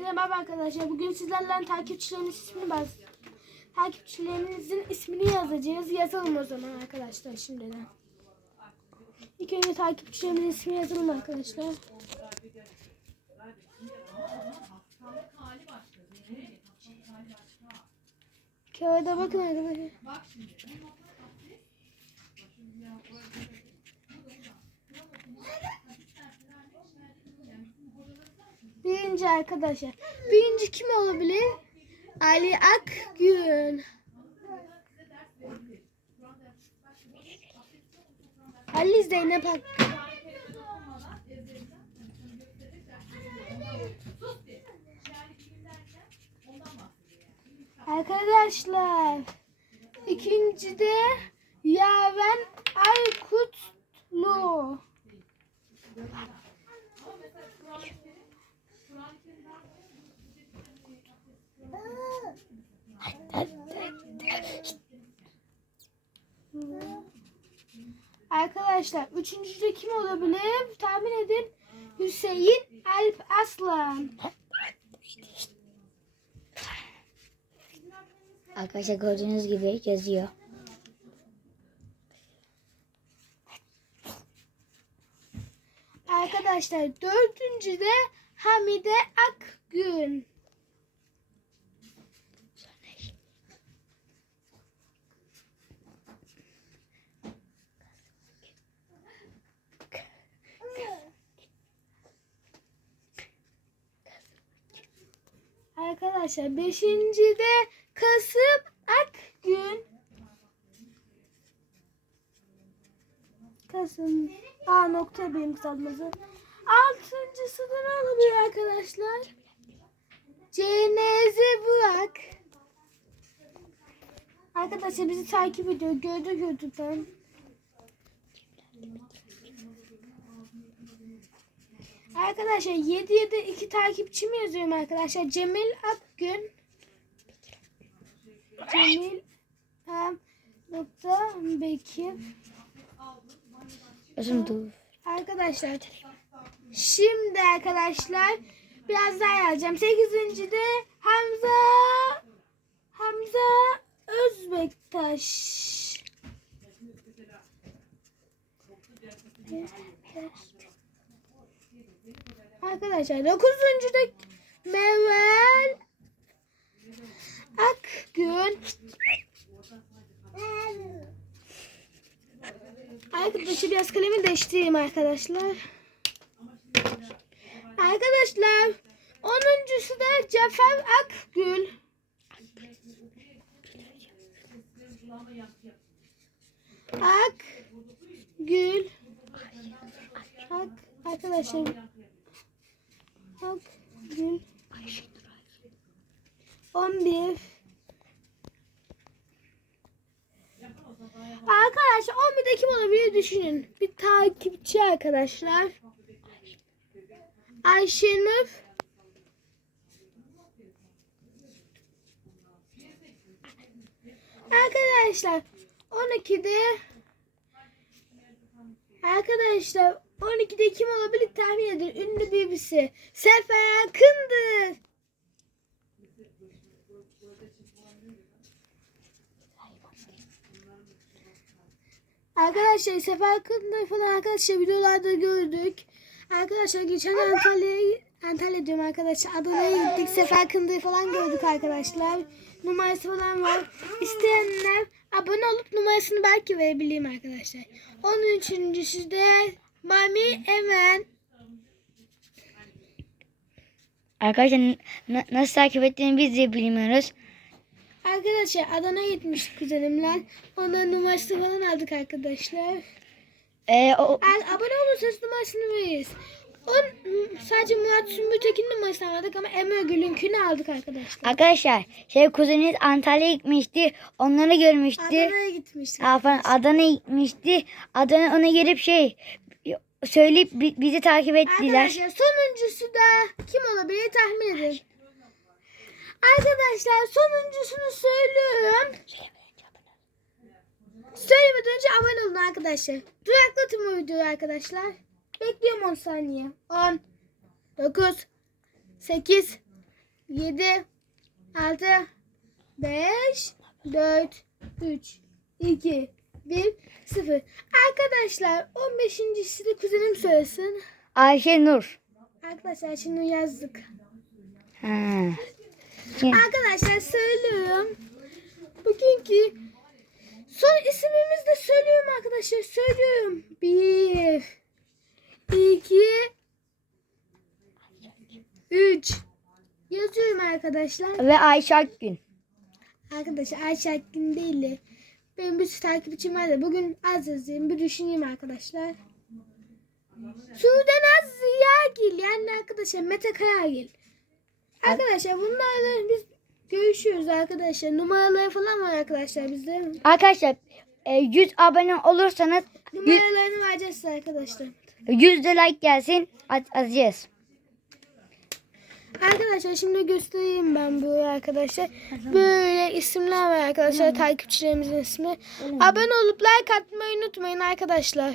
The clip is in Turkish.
Hepinize merhaba arkadaşlar. Bugün sizlerle takipçilerimizin ismini baz. Takipçilerimizin ismini yazacağız. Yazalım o zaman arkadaşlar şimdiden. İlk önce takipçilerimizin ismini yazalım arkadaşlar. Kağıda bakın arkadaşlar. Birinci arkadaşlar. Birinci kim olabilir? Ali Akgün. Ali Zeynep Ak. Arkadaşlar. ikinci de Yaven Aykutlu. Arkadaşlar üçüncü de kim olabilir? Tahmin edin. Hüseyin Alp Aslan. Arkadaşlar gördüğünüz gibi yazıyor. Arkadaşlar dördüncü de Hamide Akgün. Arkadaşlar beşinci de Kasım Akgün. Kasım A nokta benim kısaltması. Altıncısı da ne olabilir arkadaşlar? CNZ Burak. Arkadaşlar bizi takip ediyor. Gördük YouTube'dan. Arkadaşlar 7'ye de 2 takipçimi yazıyorum arkadaşlar. Cemil Akgün. Cemil em, nokta Bekir. Dur. Arkadaşlar şimdi arkadaşlar biraz daha yazacağım. Sekizinci de Hamza Hamza Özbektaş. Arkadaşlar dokuzuncu da Mevel Akgün. Arkadaşlar biraz kalemi değiştireyim arkadaşlar. Arkadaşlar onuncusu da Cafer Akgül. Akgül. Ak arkadaşlar. Akgül. 11 Arkadaşlar 11'de kim olabilir düşünün. Bir takipçi arkadaşlar. Ayşenur. Arkadaşlar 12'de Arkadaşlar 12'de kim olabilir tahmin edin. Ünlü birisi. Sefer Akın'dır. Arkadaşlar Sefer Akın'dır falan arkadaşlar videolarda gördük. Arkadaşlar geçen Antalya'ya Antalya diyorum arkadaşlar. Adana'ya gittik. Sefer Akın'dır falan gördük arkadaşlar. Numarası falan var. İsteyenler abone olup numarasını belki verebileyim arkadaşlar. Onun üçüncüsü de Mami Emen. Arkadaşlar nasıl takip ettiğini biz de bilmiyoruz. Arkadaşlar Adana'ya gitmiş kuzenimler. Onların numarasını falan aldık arkadaşlar. Ee, o, Eğer abone olursanız numarasını veririz. On, sadece Murat Sümbültekin numarasını aldık ama Emre Gül'ünkünü aldık arkadaşlar. arkadaşlar şey kuzeniniz Antalya'ya gitmişti. Onları görmüştü. Adana'ya gitmiştik. Aa, falan Adana'ya gitmişti. Adana ona gelip şey söyleyip bi- bizi takip ettiler. Arkadaşlar sonuncusu da kim olabilir tahmin edin. Arkadaşlar sonuncusunu söylüyorum. Söylemeden önce abone olun arkadaşlar. Duraklatın bu videoyu arkadaşlar. Bekliyorum 10 saniye. 10 9 8 7, 6, 5, 4, 3, 2, 1, 0. Arkadaşlar 15.si de kuzenim söylesin. Ayşe Nur. Arkadaşlar şimdi yazdık. Ha. Kim? Arkadaşlar söylüyorum. Bugünkü son isimimizi de söylüyorum arkadaşlar. Söylüyorum. 1 2 3 Yazıyorum arkadaşlar. Ve Ayşe Akgün. Arkadaşlar Ayşe Akgün değil de benim bir sürü takipçim var da bugün az yazayım bir düşüneyim arkadaşlar. Sudan Az Ziyagil yani arkadaşlar Mete Kayagil. Arkadaşlar bunlarla biz görüşüyoruz arkadaşlar. Numaraları falan var arkadaşlar bizde. Arkadaşlar e, 100 abone olursanız 100, Numaralarını vereceğiz arkadaşlar. 100 de like gelsin at, atacağız. Arkadaşlar şimdi göstereyim ben böyle arkadaşlar. Böyle isimler var arkadaşlar takipçilerimizin ismi. Abone olup like atmayı unutmayın arkadaşlar.